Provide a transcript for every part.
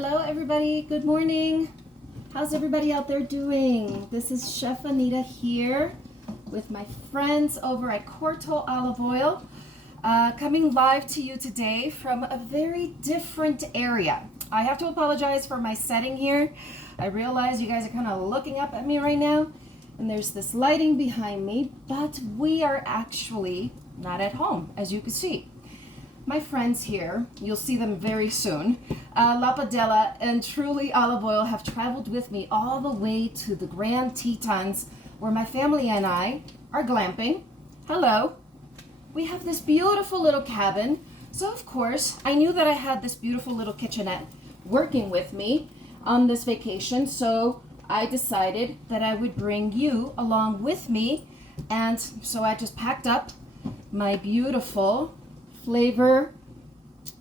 Hello everybody, good morning. How's everybody out there doing? This is Chef Anita here with my friends over at Corto Olive Oil, coming live to you today from a very different area. I have to apologize for my setting here. I realize you guys are kind of looking up at me right now and there's this lighting behind me, but we are actually not at home, as you can see. My friends here, you'll see them very soon, La Padella and Truly Olive Oil have traveled with me all the way to the Grand Tetons where my family and I are glamping. Hello. We have this beautiful little cabin. So of course, I knew that I had this beautiful little kitchenette working with me on this vacation. So I decided that I would bring you along with me. And so I just packed up my beautiful flavor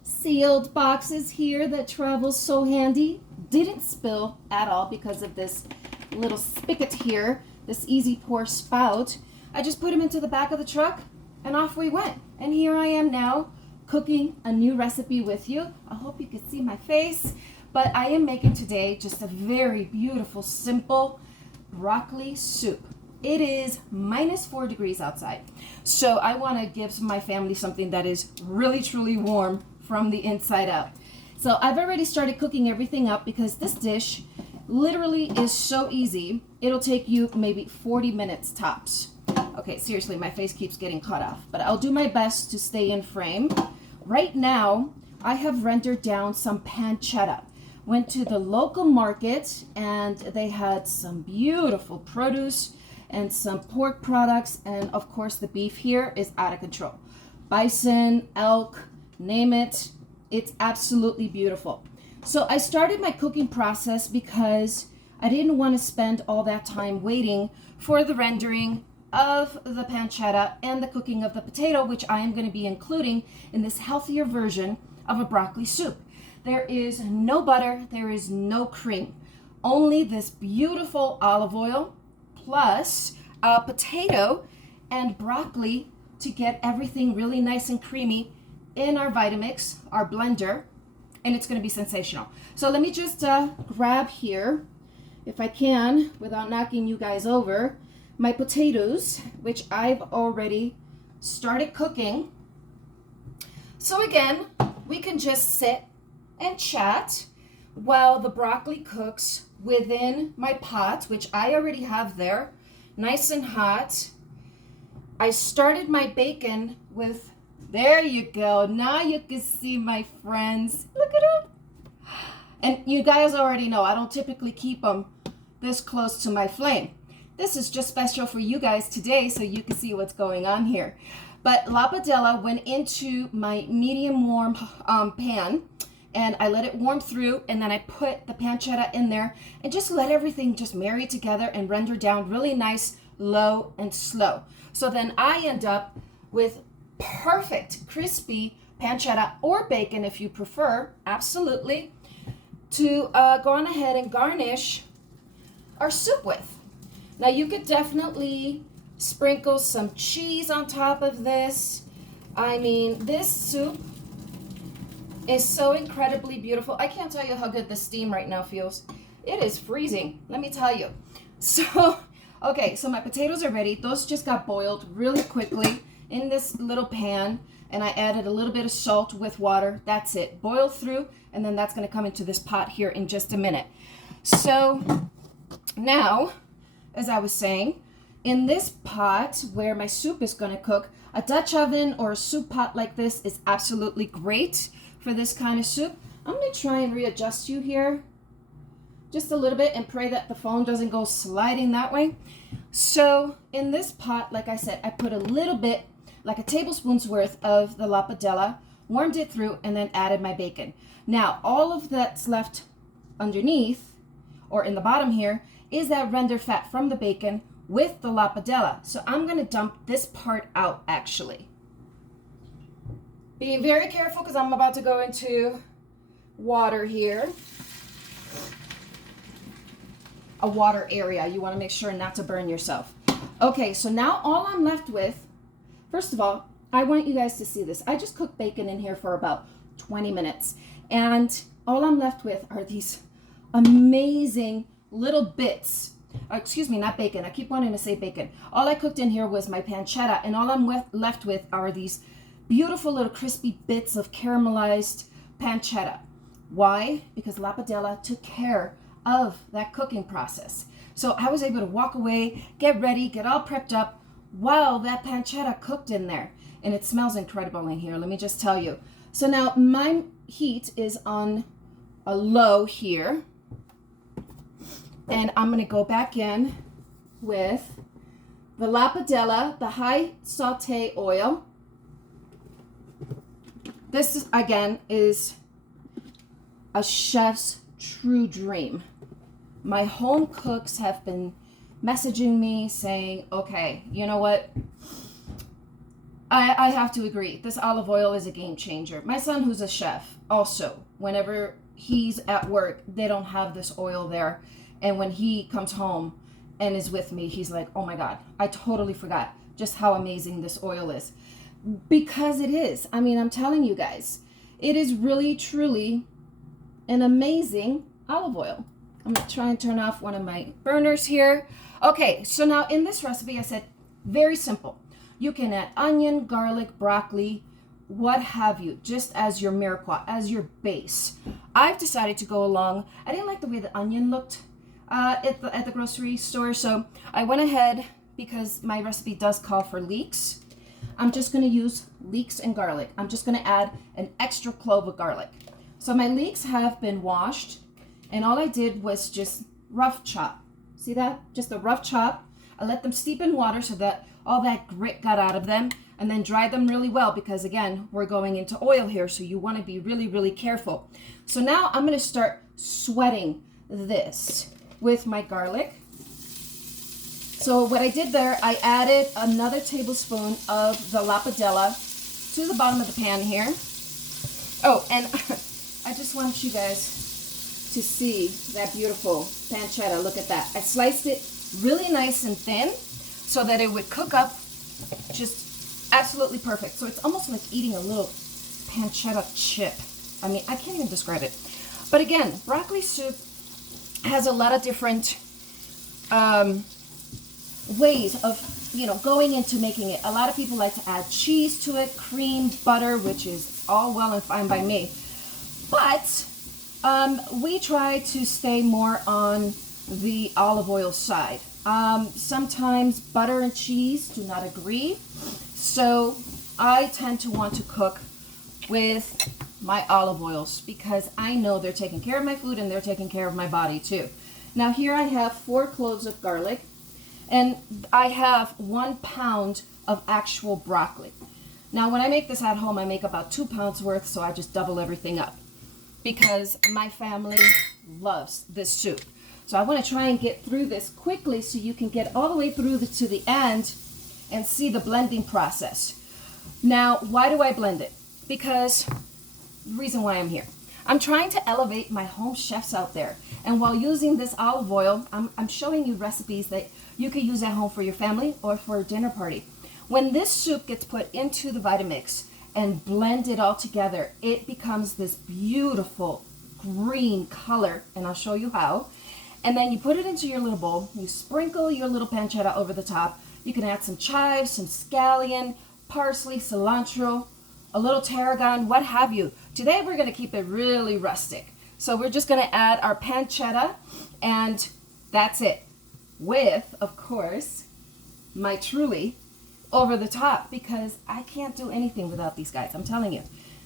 sealed boxes here that travel so handy. Didn't spill at all because of this little spigot here, this easy pour spout. I just put them into the back of the truck and off we went. And here I am now cooking a new recipe with you. I hope you can see my face, but I am making today just a very beautiful, simple broccoli soup. It is -4 degrees outside. So I want to give my family something that is really, truly warm from the inside out. So I've already started cooking everything up because this dish literally is so easy. It'll take you maybe 40 minutes tops. Okay, seriously, my face keeps getting cut off, but I'll do my best to stay in frame. Right now, I have rendered down some pancetta. Went to the local market and they had some beautiful produce and some pork products, and of course the beef here is out of control. Bison, elk, name it, it's absolutely beautiful. So I started my cooking process because I didn't want to spend all that time waiting for the rendering of the pancetta and the cooking of the potato, which I am going to be including in this healthier version of a broccoli soup. There is no butter, there is no cream, only this beautiful olive oil plus a potato and broccoli to get everything really nice and creamy in our Vitamix, our blender, and it's going to be sensational. So let me just grab here, if I can, without knocking you guys over, my potatoes, which I've already started cooking. So again, we can just sit and chat while the broccoli cooks within my pot, which I already have there, nice and hot. I started my bacon with, there you go. Now you can see my friends. Look at them. And you guys already know I don't typically keep them this close to my flame. This is just special for you guys today so you can see what's going on here. But La Padella went into my medium warm pan and I let it warm through, and then I put the pancetta in there and just let everything just marry together and render down really nice, low and slow. So then I end up with perfect crispy pancetta or bacon if you prefer, absolutely, to go on ahead and garnish our soup with. Now you could definitely sprinkle some cheese on top of this. I mean, this soup is so incredibly beautiful. I can't tell you how good the steam right now feels. It is freezing, let me tell you. So, okay, so my potatoes are ready. Those just got boiled really quickly in this little pan, and I added a little bit of salt with water. That's it. Boil through, and then that's gonna come into this pot here in just a minute. So now, as I was saying, in this pot where my soup is gonna cook, a Dutch oven or a soup pot like this is absolutely great for this kind of soup. I'm going to try and readjust you here just a little bit and pray that the phone doesn't go sliding that way. So in this pot, like I said, I put a little bit, like a tablespoon's worth of the La Padella, warmed it through, and then added my bacon. Now all of that's left underneath or in the bottom here is that rendered fat from the bacon with the La Padella. So I'm going to dump this part out actually. Being very careful because I'm about to go into water here. A water area. You want to make sure not to burn yourself. Okay, so now all I'm left with, first of all, I want you guys to see this. I just cooked bacon in here for about 20 minutes. And all I'm left with are these amazing little bits. Excuse me, not bacon. I keep wanting to say bacon. All I cooked in here was my pancetta, and all I'm left with are these beautiful little crispy bits of caramelized pancetta. Why? Because La Padella took care of that cooking process. So I was able to walk away, get ready, get all prepped up while that pancetta cooked in there. And it smells incredible in here, let me just tell you. So now my heat is on a low here. And I'm going to go back in with the La Padella, the high saute oil. This is, again, is a chef's true dream. My home cooks have been messaging me saying, okay, you know what? I have to agree. This olive oil is a game changer. My son, who's a chef, also, whenever he's at work, they don't have this oil there. And when he comes home and is with me, he's like, oh my God, I totally forgot just how amazing this oil is. Because it is. I mean, I'm telling you guys, it is really, truly an amazing olive oil. I'm going to try and turn off one of my burners here. Okay, so now in this recipe, I said, very simple. You can add onion, garlic, broccoli, what have you, just as your mirepoix, as your base. I've decided to go along. I didn't like the way the onion looked at the grocery store, so I went ahead, because my recipe does call for leeks. I'm just going to use leeks and garlic. I'm just going to add an extra clove of garlic. So my leeks have been washed, and all I did was just rough chop. See that? Just a rough chop. I let them steep in water so that all that grit got out of them, and then dry them really well, because again, we're going into oil here, so you want to be really, really careful. So now I'm going to start sweating this with my garlic. So what I did there, I added another tablespoon of the La Padella to the bottom of the pan here. Oh, and I just want you guys to see that beautiful pancetta. Look at that. I sliced it really nice and thin so that it would cook up just absolutely perfect. So it's almost like eating a little pancetta chip. I mean, I can't even describe it. But again, broccoli soup has a lot of different ways of, going into making it. A lot of people like to add cheese to it, cream, butter, which is all well and fine by me. But we try to stay more on the olive oil side. Sometimes butter and cheese do not agree. So I tend to want to cook with my olive oils because I know they're taking care of my food and they're taking care of my body too. Now here I have 4 cloves of garlic, and I have 1 pound of actual broccoli. Now when I make this at home, I make about 2 pounds worth, so I just double everything up because my family loves this soup. So I want to try and get through this quickly so you can get all the way through to the end and see the blending process. Now, why do I blend it? Because the reason why I'm here. I'm trying to elevate my home chefs out there. And while using this olive oil, I'm showing you recipes that you can use at home for your family or for a dinner party. When this soup gets put into the Vitamix and blended all together, it becomes this beautiful green color, and I'll show you how. And then you put it into your little bowl, you sprinkle your little pancetta over the top. You can add some chives, some scallion, parsley, cilantro, a little tarragon, what have you. Today we're going to keep it really rustic. So we're just going to add our pancetta, and that's it. With, of course, my Truly over the top, because I can't do anything without these guys, I'm telling you.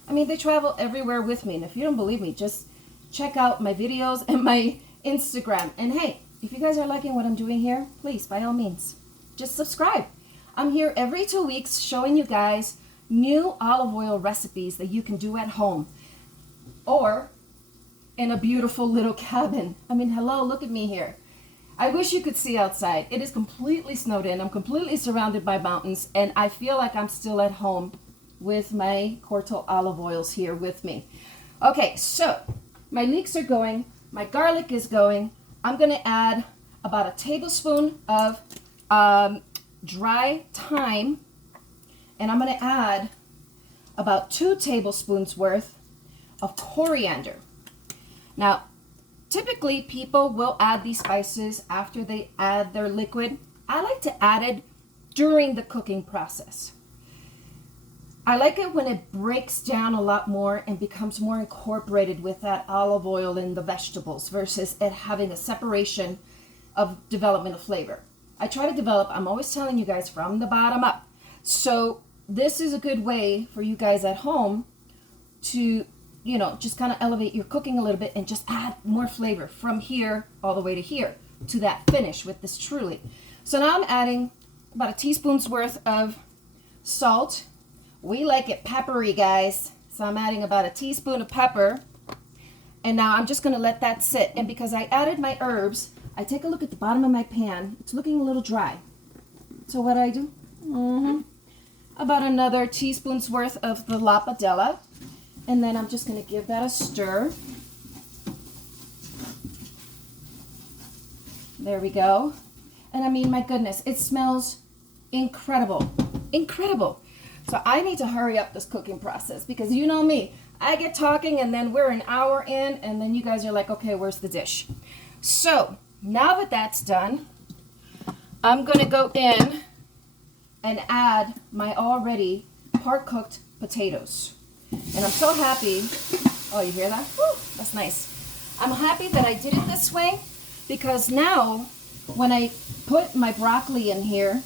I mean, they travel everywhere with me, and if you don't believe me, just check out my videos and my Instagram. And hey, if you guys are liking what I'm doing here, please, by all means, just subscribe. I'm here every 2 weeks showing you guys new olive oil recipes that you can do at home or in a beautiful little cabin. I mean, hello, look at me here. I wish you could see outside. It is completely snowed in. I'm completely surrounded by mountains, and I feel like I'm still at home with my Corto olive oils here with me. Okay, so my leeks are going. My garlic is going. I'm going to add about a tablespoon of dry thyme, and I'm going to add about 2 tablespoons worth of coriander. Now, typically people will add these spices after they add their liquid. I like to add it during the cooking process. I like it when it breaks down a lot more and becomes more incorporated with that olive oil in the vegetables versus it having a separation of development of flavor. I try to develop, I'm always telling you guys, from the bottom up. So this is a good way for you guys at home to, you know, just kind of elevate your cooking a little bit and just add more flavor from here all the way to here to that finish with this truly. So now I'm adding about a teaspoon's worth of salt. We like it peppery, guys. So I'm adding about a teaspoon of pepper. And now I'm just going to let that sit. And because I added my herbs, I take a look at the bottom of my pan. It's looking a little dry. So what do? About another teaspoon's worth of the La Padella. And then I'm just going to give that a stir. There we go. And I mean, my goodness, it smells incredible. Incredible. So I need to hurry up this cooking process because you know me. I get talking and then we're an hour in and then you guys are like, okay, where's the dish? So now that that's done, I'm going to go in and add my already part-cooked potatoes. And I'm so happy. Oh, you hear that? Woo, that's nice. I'm happy that I did it this way because now when I put my broccoli in here,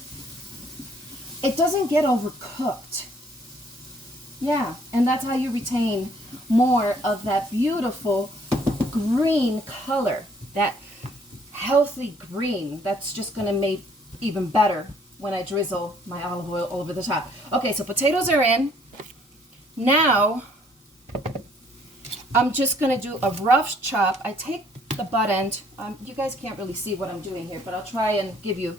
it doesn't get overcooked. Yeah, and that's how you retain more of that beautiful green color, that healthy green that's just going to make even better when I drizzle my olive oil over the top. Okay, so potatoes are in. Now, I'm just going to do a rough chop. I take the butt end. You guys can't really see what I'm doing here, but I'll try and give you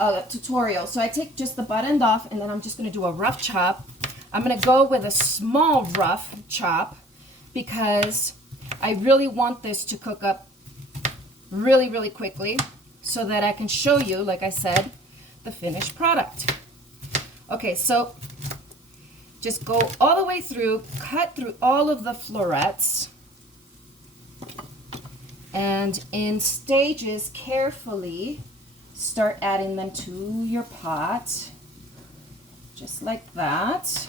a tutorial. So I take just the butt end off, and then I'm just going to do a rough chop. I'm going to go with a small rough chop because I really want this to cook up really, really quickly so that I can show you, like I said, the finished product. Okay, so just go all the way through, cut through all of the florets, and in stages carefully start adding them to your pot, just like that.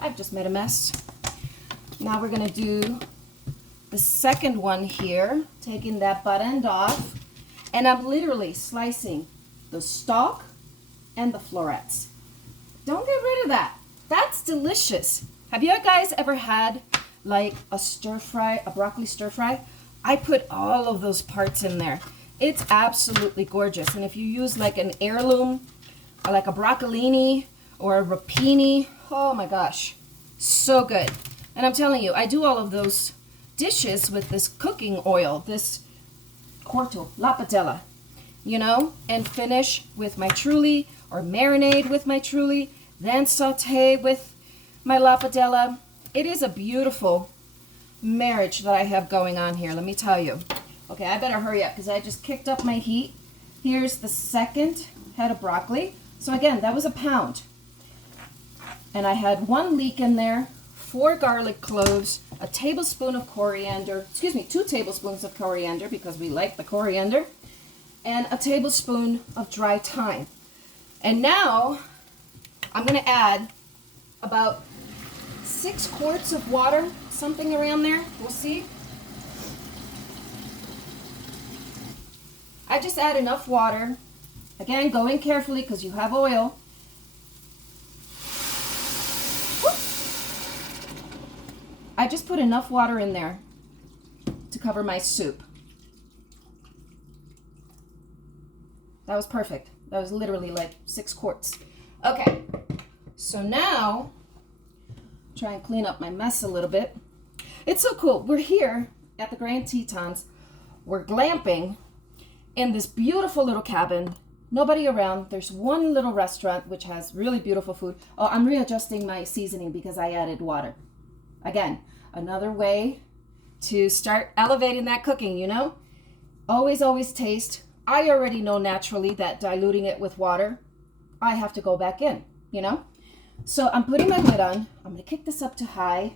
I've just made a mess. Now we're gonna do the second one here, taking that butt end off, and I'm literally slicing the stalk and the florets. Don't get rid of that. That's delicious. Have you guys ever had like a stir fry, a broccoli stir fry? I put all of those parts in there. It's absolutely gorgeous. And if you use like an heirloom, or like a broccolini or a rapini, oh my gosh, so good. And I'm telling you, I do all of those dishes with this cooking oil, this Corto La Padella, you know, and finish with my truly or marinade with my truly, then saute with my La Padella. It is a beautiful marriage that I have going on here, let me tell you. Okay, I better hurry up because I just kicked up my heat. Here's the second head of broccoli. So again, that was a pound. And I had 1 leek in there, 4 garlic cloves, a tablespoon of coriander, 2 tablespoons of coriander because we like the coriander, and a tablespoon of dry thyme. And now I'm going to add about 6 quarts of water, something around there. We'll see. I just add enough water. Again, go in carefully because you have oil. I just put enough water in there to cover my soup. That was perfect. That was literally like 6 quarts. Okay, so now, try and clean up my mess a little bit. It's so cool. We're here at the Grand Tetons. We're glamping in this beautiful little cabin. Nobody around. There's one little restaurant which has really beautiful food. Oh, I'm readjusting my seasoning because I added water. Again, another way to start elevating that cooking, you know? Always, always taste. I already know naturally that diluting it with water, I have to go back in, you know? So I'm putting my lid on. I'm going to kick this up to high.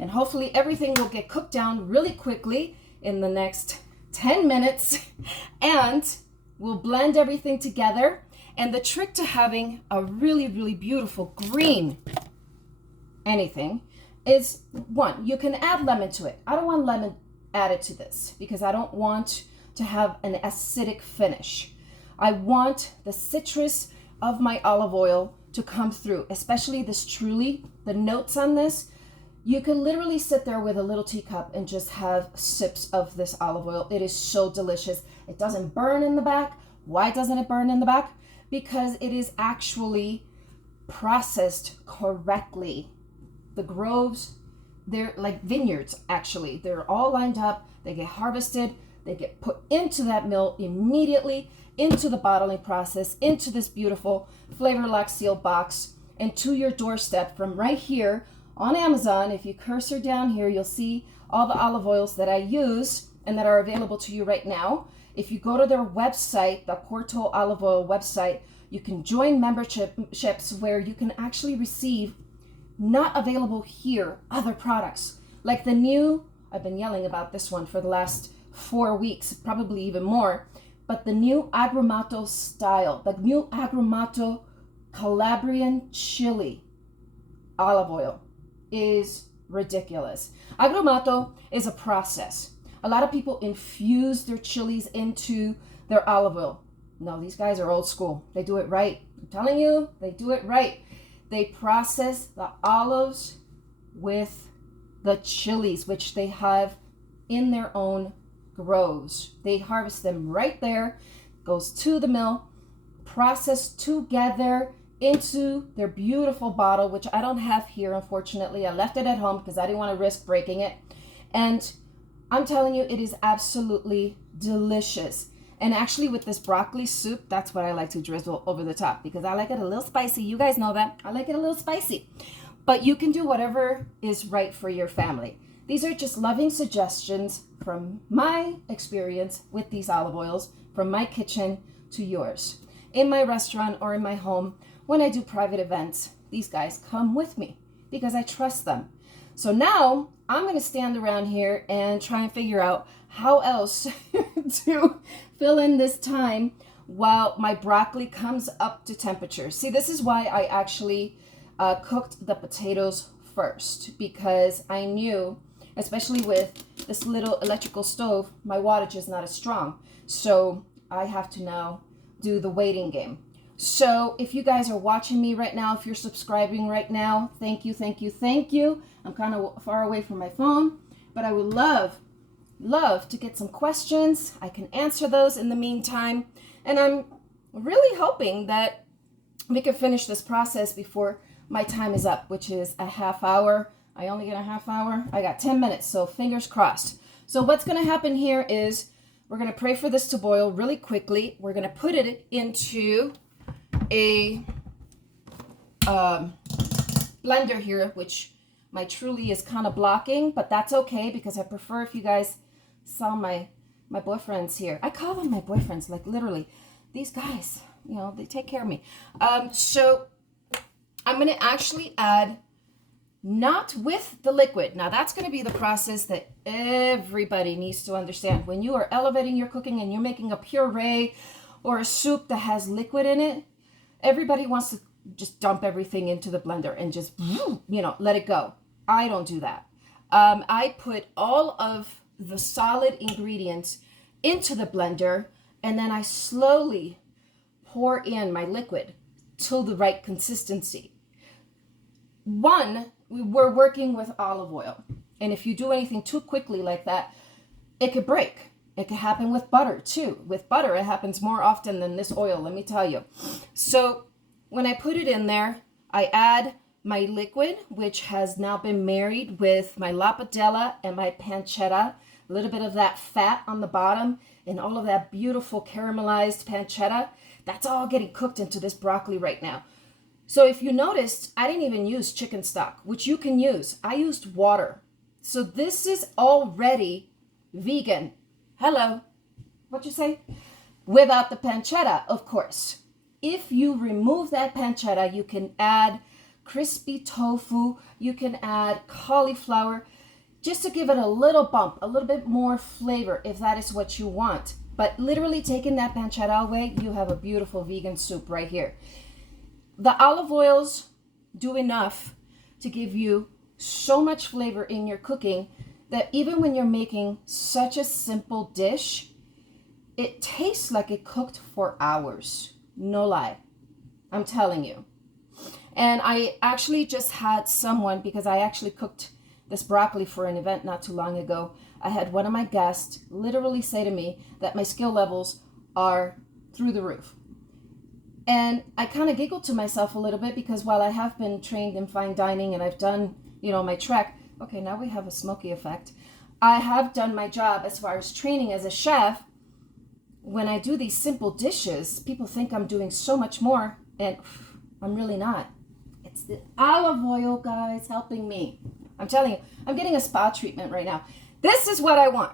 And hopefully everything will get cooked down really quickly in the next 10 minutes. And we'll blend everything together. And the trick to having a really, really beautiful green anything is, one, you can add lemon to it. I don't want lemon added to this because I don't want to have an acidic finish. I want the citrus of my olive oil to come through, especially this Truly. The notes on this, you can literally sit there with a little teacup and just have sips of this olive oil. It is so delicious. It doesn't burn in the back. Why doesn't it burn in the back? Because it is actually processed correctly. The groves, they're like vineyards, actually. They're all lined up. They get harvested. They get put into that mill immediately, into the bottling process, into this beautiful flavor lock seal box, and to your doorstep from right here on Amazon. If you cursor down here, you'll see all the olive oils that I use and that are available to you right now. If you go to their website, the Corto Olive Oil website, you can join memberships where you can actually receive not available here other products like the new, I've been yelling about this one for the last 4 weeks, probably even more, but the new Agrumato style, the new Agrumato Calabrian chili olive oil is ridiculous. Agrumato is a process. A lot of people infuse their chilies into their olive oil. No, these guys are old school. They do it right. I'm telling you, they do it right. They process the olives with the chilies, which they have in their own groves. They harvest them right there, goes to the mill, processed together into their beautiful bottle, which I don't have here, unfortunately. I left it at home because I didn't want to risk breaking it. And I'm telling you, it is absolutely delicious. And actually with this broccoli soup, that's what I like to drizzle over the top because I like it a little spicy. You guys know that. I like it a little spicy. But you can do whatever is right for your family. These are just loving suggestions from my experience with these olive oils, from my kitchen to yours. In my restaurant or in my home, when I do private events, these guys come with me because I trust them. So now I'm going to stand around here and try and figure out how else to fill in this time while my broccoli comes up to temperature. See, this is why I actually cooked the potatoes first, because I knew, especially with this little electrical stove, my wattage is not as strong. So I have to now do the waiting game. So if you guys are watching me right now, if you're subscribing right now, thank you, thank you, thank you. I'm kind of far away from my phone, but I would love to get some questions. I can answer those in the meantime. And I'm really hoping that we can finish this process before my time is up, which is a half hour. I only get a half hour. I got 10 minutes, so fingers crossed. So what's going to happen here is we're going to pray for this to boil really quickly. We're going to put it into a blender here, which my Truly is kind of blocking, but that's okay because I prefer if you guys saw my boyfriends here. I call them my boyfriends, like literally. These guys, you know, they take care of me. So I'm going to actually add, not with the liquid. Now that's going to be the process that everybody needs to understand. When you are elevating your cooking and you're making a puree or a soup that has liquid in it, everybody wants to just dump everything into the blender and just, you know, let it go. I don't do that. I put all of the solid ingredients into the blender and then I slowly pour in my liquid till the right consistency. One, we're working with olive oil. And if you do anything too quickly like that, it could break. It could happen with butter too. With butter, it happens more often than this oil, let me tell you. So when I put it in there, I add my liquid, which has now been married with my La Padella and my pancetta, a little bit of that fat on the bottom and all of that beautiful caramelized pancetta. That's all getting cooked into this broccoli right now. So if you noticed, I didn't even use chicken stock, which you can use. I used water. So this is already vegan. Hello. What'd you say? Without the pancetta, of course. If you remove that pancetta, you can add crispy tofu. You can add cauliflower just to give it a little bump, a little bit more flavor if that is what you want. But literally taking that pancetta away, you have a beautiful vegan soup right here. The olive oils do enough to give you so much flavor in your cooking that even when you're making such a simple dish, it tastes like it cooked for hours. No lie. I'm telling you. And I actually just had someone, because I actually cooked this broccoli for an event not too long ago. I had one of my guests literally say to me that my skill levels are through the roof. And I kind of giggled to myself a little bit, because while I have been trained in fine dining and I've done, my trek. Okay, now we have a smoky effect. I have done my job as far as training as a chef. When I do these simple dishes, people think I'm doing so much more, and I'm really not. It's the olive oil, guys, helping me. I'm telling you, I'm getting a spa treatment right now. This is what I want.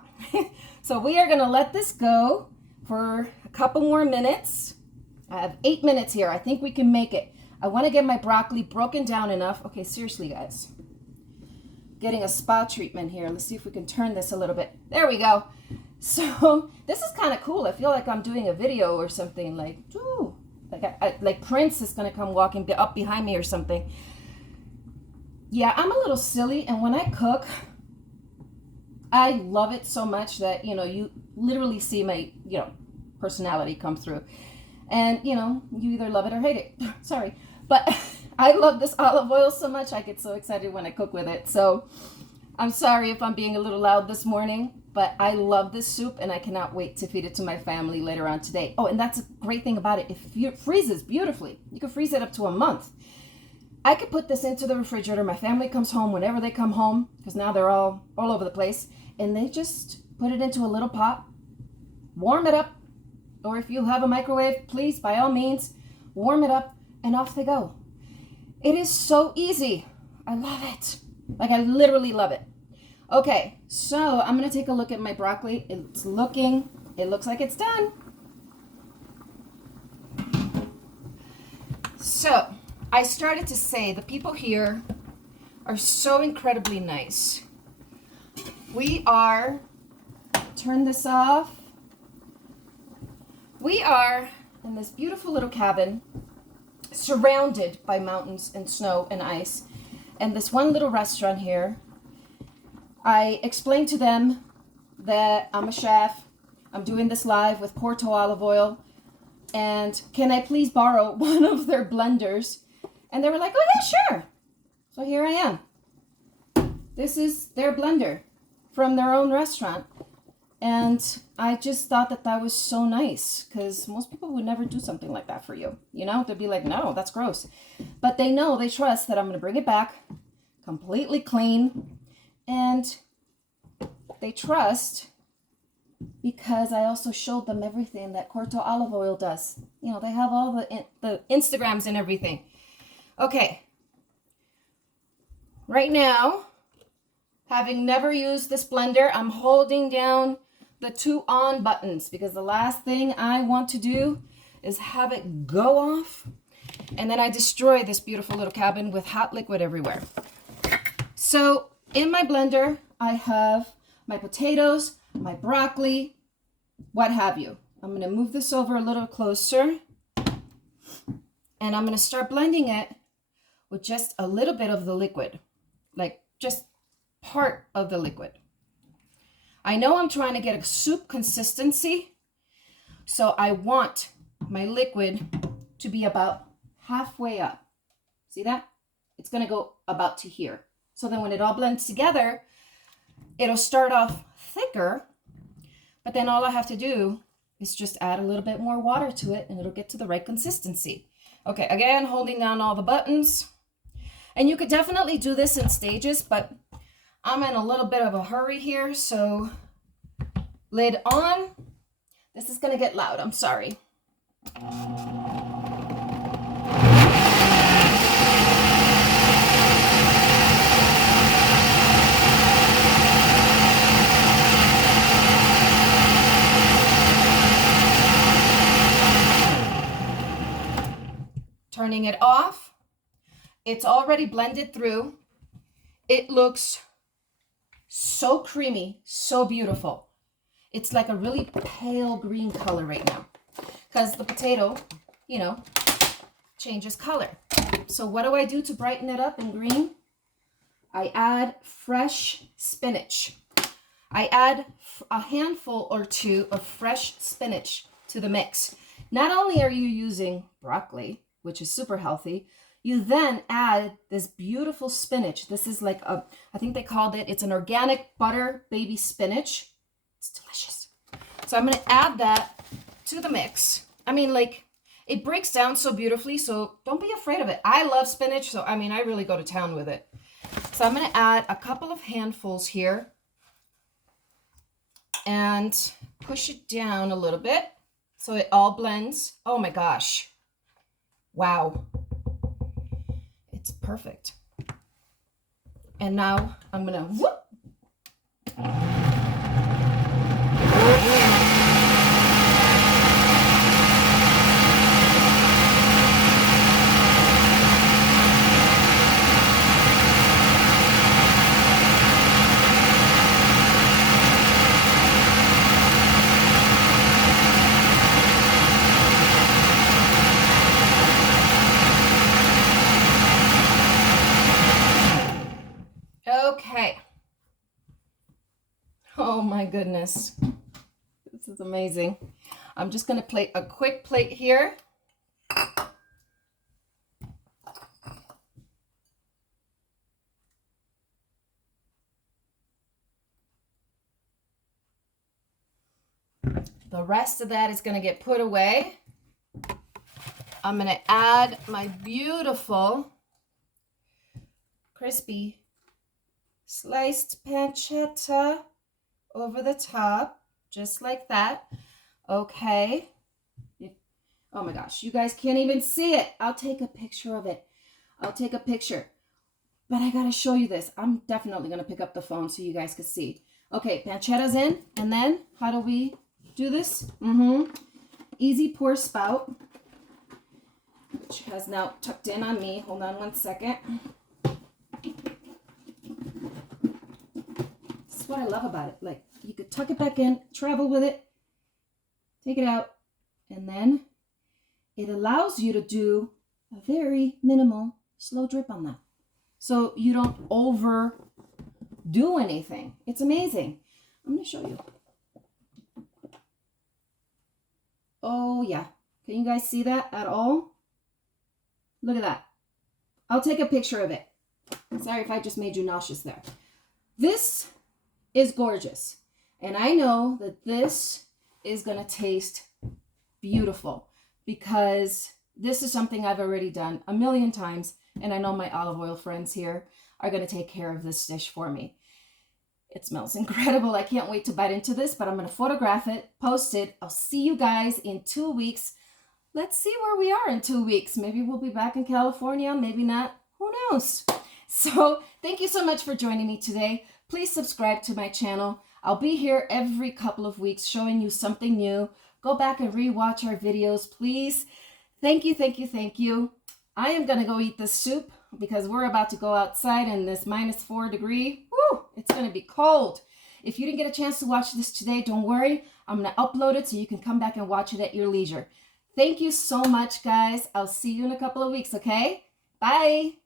So we are going to let this go for a couple more minutes. I have 8 minutes here. I think we can make it. I want to get my broccoli broken down enough. Okay, seriously, guys. Getting a spa treatment here. Let's see if we can turn this a little bit. There we go. So this is kind of cool. I feel like I'm doing a video or something, like, ooh, like Prince is going to come walking up behind me or something. Yeah, I'm a little silly, and when I cook, I love it so much that, you literally see my, personality come through. And, you either love it or hate it. Sorry. But I love this olive oil so much, I get so excited when I cook with it. So I'm sorry if I'm being a little loud this morning, but I love this soup, and I cannot wait to feed it to my family later on today. Oh, and that's a great thing about it. It freezes beautifully. You can freeze it up to a month. I could put this into the refrigerator. My family comes home whenever they come home, because now they're all over the place, and they just put it into a little pot, warm it up, or if you have a microwave, please, by all means, warm it up, and off they go. It is so easy. I love it. Like, I literally love it. Okay, so I'm going to take a look at my broccoli. It looks like it's done. So I started to say the people here are so incredibly nice. Turn this off. We are in this beautiful little cabin surrounded by mountains and snow and ice, and this one little restaurant here. I explained to them that I'm a chef. I'm doing this live with Corto Olive Oil, and can I please borrow one of their blenders? And they were like, oh yeah, sure. So here I am. This is their blender from their own restaurant. And I just thought that was so nice, because most people would never do something like that for you. They'd be like, no, that's gross. But they trust that I'm going to bring it back completely clean. And they trust because I also showed them everything that Corto Olive Oil does. They have all the Instagrams and everything. Okay. Right now, having never used this blender, I'm holding down the 2 on buttons, because the last thing I want to do is have it go off, and then I destroy this beautiful little cabin with hot liquid everywhere. So in my blender, I have my potatoes, my broccoli, what have you. I'm going to move this over a little closer, and I'm going to start blending it with just a little bit of the liquid, like just part of the liquid. I know I'm trying to get a soup consistency, so I want my liquid to be about halfway up. See that? It's going to go about to here. So then when it all blends together, it'll start off thicker, but then all I have to do is just add a little bit more water to it, and it'll get to the right consistency. Okay, again, holding down all the buttons. And you could definitely do this in stages, but I'm in a little bit of a hurry here, so lid on. This is going to get loud. I'm sorry. Turning it off. It's already blended through. It looks so creamy, so beautiful. It's like a really pale green color right now because the potato, you know, changes color. So what do I do to brighten it up in green? I add fresh spinach. I add a handful or two of fresh spinach to the mix. Not only are you using broccoli, which is super healthy, you then add this beautiful spinach. This is like a, I think they called it, it's an organic butter baby spinach. It's delicious. So I'm going to add that to the mix. I mean, like, it breaks down so beautifully, so don't be afraid of it. I love spinach, so I mean, I really go to town with it. So I'm going to add a couple of handfuls here and push it down a little bit so it all blends. Oh my gosh. Wow. It's perfect. And now I'm gonna whoop. Okay. Oh my goodness. This is amazing. I'm just going to plate a quick plate here. The rest of that is going to get put away. I'm going to add my beautiful crispy sliced pancetta over the top, just like that. Okay. Oh my gosh, you guys can't even see it. I'll take a picture of it. I'll take a picture. But I gotta show you this. I'm definitely gonna pick up the phone so you guys can see. Okay, pancetta's in, and then how do we do this? Easy pour spout, which has now tucked in on me. Hold on one second. That's what I love about it. Like, you could tuck it back in, travel with it, take it out, and then it allows you to do a very minimal slow drip on that. So you don't overdo anything. It's amazing. I'm going to show you. Oh, yeah. Can you guys see that at all? Look at that. I'll take a picture of it. Sorry if I just made you nauseous there. This is gorgeous. And I know that this is going to taste beautiful because this is something I've already done a million times. And I know my olive oil friends here are going to take care of this dish for me. It smells incredible. I can't wait to bite into this, but I'm going to photograph it, post it. I'll see you guys in 2 weeks. Let's see where we are in 2 weeks. Maybe we'll be back in California, maybe not. Who knows? So thank you so much for joining me today. Please subscribe to my channel. I'll be here every couple of weeks showing you something new. Go back and rewatch our videos, please. Thank you, thank you, thank you. I am going to go eat this soup because we're about to go outside in this -4 degree. Woo, it's going to be cold. If you didn't get a chance to watch this today, don't worry. I'm going to upload it so you can come back and watch it at your leisure. Thank you so much, guys. I'll see you in a couple of weeks, okay? Bye.